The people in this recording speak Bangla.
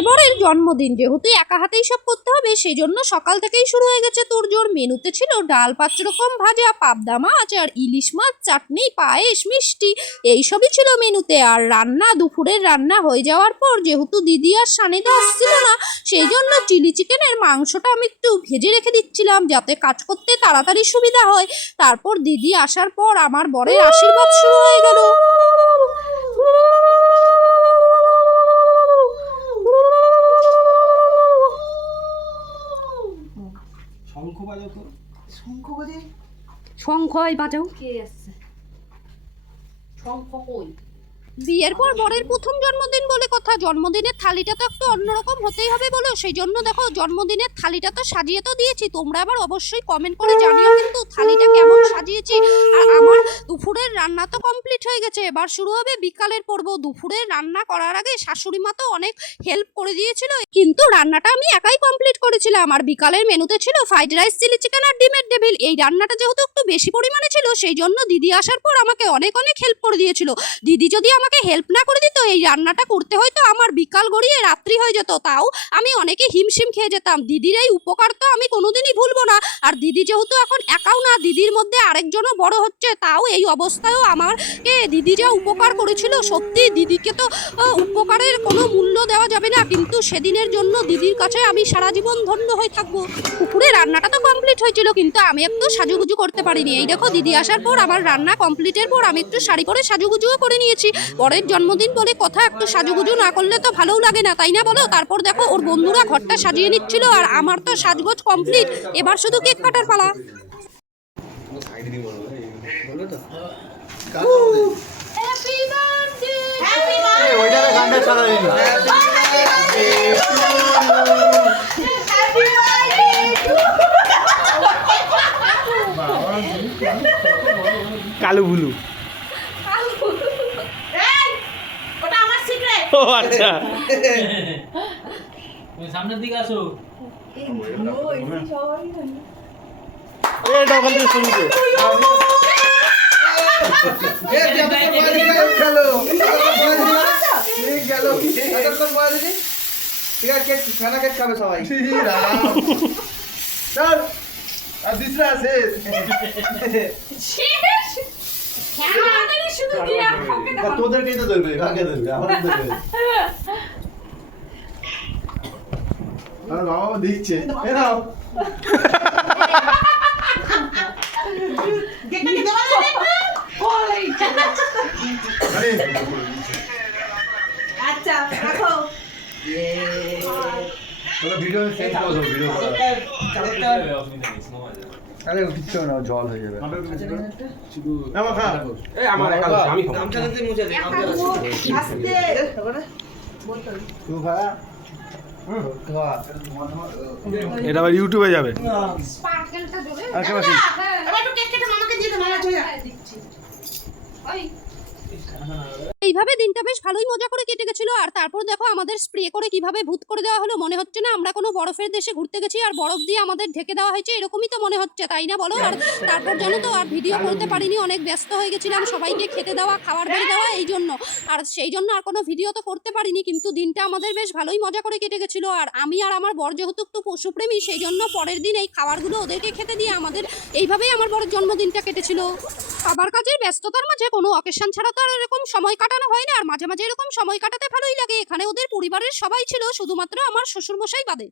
এবারের জন্মদিন যেহেতু একা হাতেই সব করতে হবে সেই জন্য সকাল থেকেই শুরু হয়ে গেছে তোর জোর। মেনুতে ছিল ডাল, পাঁচ রকম ভাজা, পাবদা মাছ, আর ইলিশ মাছ, চাটনি, পায়েস, মিষ্টি, এইসবই ছিল মেনুতে। আর রান্না, দুপুরের রান্না হয়ে যাওয়ার পর যেহেতু দিদি আর সানিদা আসছিল না সেই জন্য চিলি চিকেনের মাংসটা আমি একটু ভেজে রেখে দিচ্ছিলাম যাতে কাজ করতে তাড়াতাড়ি সুবিধা হয়। তারপর দিদি আসার পর আমার বরের আশীর্বাদ শুরু হয়ে গেল শঙ্খ বাজাও তো। শঙ্খ বাজে শঙ্খ বাজাও। কে আসছে? শঙ্খ কই? বিয়ের পর বরের প্রথম জন্মদিন বলে কথা। জন্মদিনের থালিটা তো একটু অন্যরকম হতেই হবে বলো। সেই জন্য দেখো জন্মদিনের থালিটা তো সাজিয়ে তো দিয়েছি। তোমরা আবার অবশ্যই কমেন্ট করে জানিও কিন্তু থালিটা কেমন সাজিয়েছি। রান্না তো কমপ্লিট হয়ে গেছে। এবার শুরু হবে বিকালের পর্ব। দুপুরে রান্না করার আগে শাশুড়ি মা তো অনেক হেল্প করে দিয়েছিল। কিন্তু রান্নাটা আমি একাই কমপ্লিট করেছিলাম। আর বিকালের মেনুতে ছিল ফ্রাইড রাইস চিলি চিকেন আর ডিমের ডেভিল এই রান্নাটা যেহেতু একটু বেশি পরিমাণে ছিল, সেই জন্য দিদি আসার পর আমাকে অনেক অনেক হেল্প করে দিয়েছিল। দিদি যদি আমাকে হেল্প না করে দিত, এই রান্নাটা করতে হয়তো আমার বিকাল গড়িয়ে রাত্রি হয়ে যেত। তাও আমি অনেকে হিমশিম খেয়ে যেতাম। দিদির এই উপকার তো আমি কোনোদিনই ভুলবো না। আর দিদি যেহেতু এখন একাও না, দিদির মধ্যে আরেকজনও বড় হচ্ছে, তাও এই অবস্থায়ও আমাকে দিদি যা উপকার করেছিল, সত্যি দিদিকে তো উপকারের কোনো মূল্য দেওয়া যাবে না। কিন্তু সেদিনের জন্য দিদির কাছে আমি সারা জীবন ধন্য হয়ে থাকব। পুকুরে রান্নাটা তো কমপ্লিট হয়েছিল, কিন্তু আমি একটু সাজুগুজু করতে পারিনি। এই দেখো, দিদি আসার পর আমার রান্না কমপ্লিটের পর আমি একটু শাড়ি পরে সাজুগুজুও করে নিয়েছি। পরের জন্মদিন বলে কথা একটু সাজুগুজু না করলে তো ভালোও লাগে না, তাই না বলো? তারপর দেখো, ওর বন্ধুরা ঘরটা সাজিয়ে নিচ্ছিল আর আমার তো সাজগোজ কমপ্লিট এবার শুধু কেক কাটার পালা। তো? গানটা কালু বুলু ওটা আমার সিক্রেট ও আচ্ছা। সামনের দিকে আসো। এটা ওখান থেকে করে ঠিক আছে সবাই শুধু দিয়ে আমাকে দাও। তোদেরকেই তো ধরবে কাকে ধরবে আমাদের ধরবে এ নাও। আরে আচ্ছা রাখো ভিডিও সেভ করো ভিডিও করো আরে কিচ্ছু না জল হয়ে যাবে আমার খা আমার একাদশী আমি খাব গামছা দিতে মুছে দে গামছা আস্তে তুই খা এটা আবার ইউটিউবে যাবে আচ্ছা, বাসি। এবার একটু কেক কেটে মামাকে দিয়ে দে মামা চলে যাবে এইভাবে দিনটা বেশ ভালোই মজা করে কেটে গেছিল, আর তারপর দেখো আমাদের স্প্রে করে কীভাবে ভূত করে দেওয়া হলো, মনে হচ্ছে না আমরা কোনো বরফের দেশে ঘুরতে গেছি আর বরফ দিয়ে আমাদের ঢেকে দেওয়া হয়েছে, এরকমই তো মনে হচ্ছে, তাই না বলো? আর তারপর জানো তো, আর ভিডিও করতে পারিনি, অনেক ব্যস্ত হয়ে গেছিলাম, সবাইকে খেতে দেওয়া, খাবার বেড়ে দেওয়া, এই জন্য। আর সেই জন্য আর কোনো ভিডিও তো করতে পারিনি, কিন্তু দিনটা আমাদের বেশ ভালোই মজা করে কেটে গেছিল, আর আমি আর আমার বর যেহেতু একটু পশুপ্রেমী, সেই জন্য পরের দিন এই খাবারগুলো ওদেরকে খেতে দিয়ে আমাদের, এইভাবেই আমার বড় জন্মদিনটা কেটেছিল। খাবার কাজের ব্যস্ততার মাঝে কোনো অকেশন ছাড়া তো আর এরকম সময় কাটানো হয় না। আর মাঝে মাঝে এরকম সময় কাটাতে ভালোই লাগে। এখানে ওদের পরিবারের সবাই ছিল, শুধুমাত্র আমার শ্বশুরমশাই বাদে।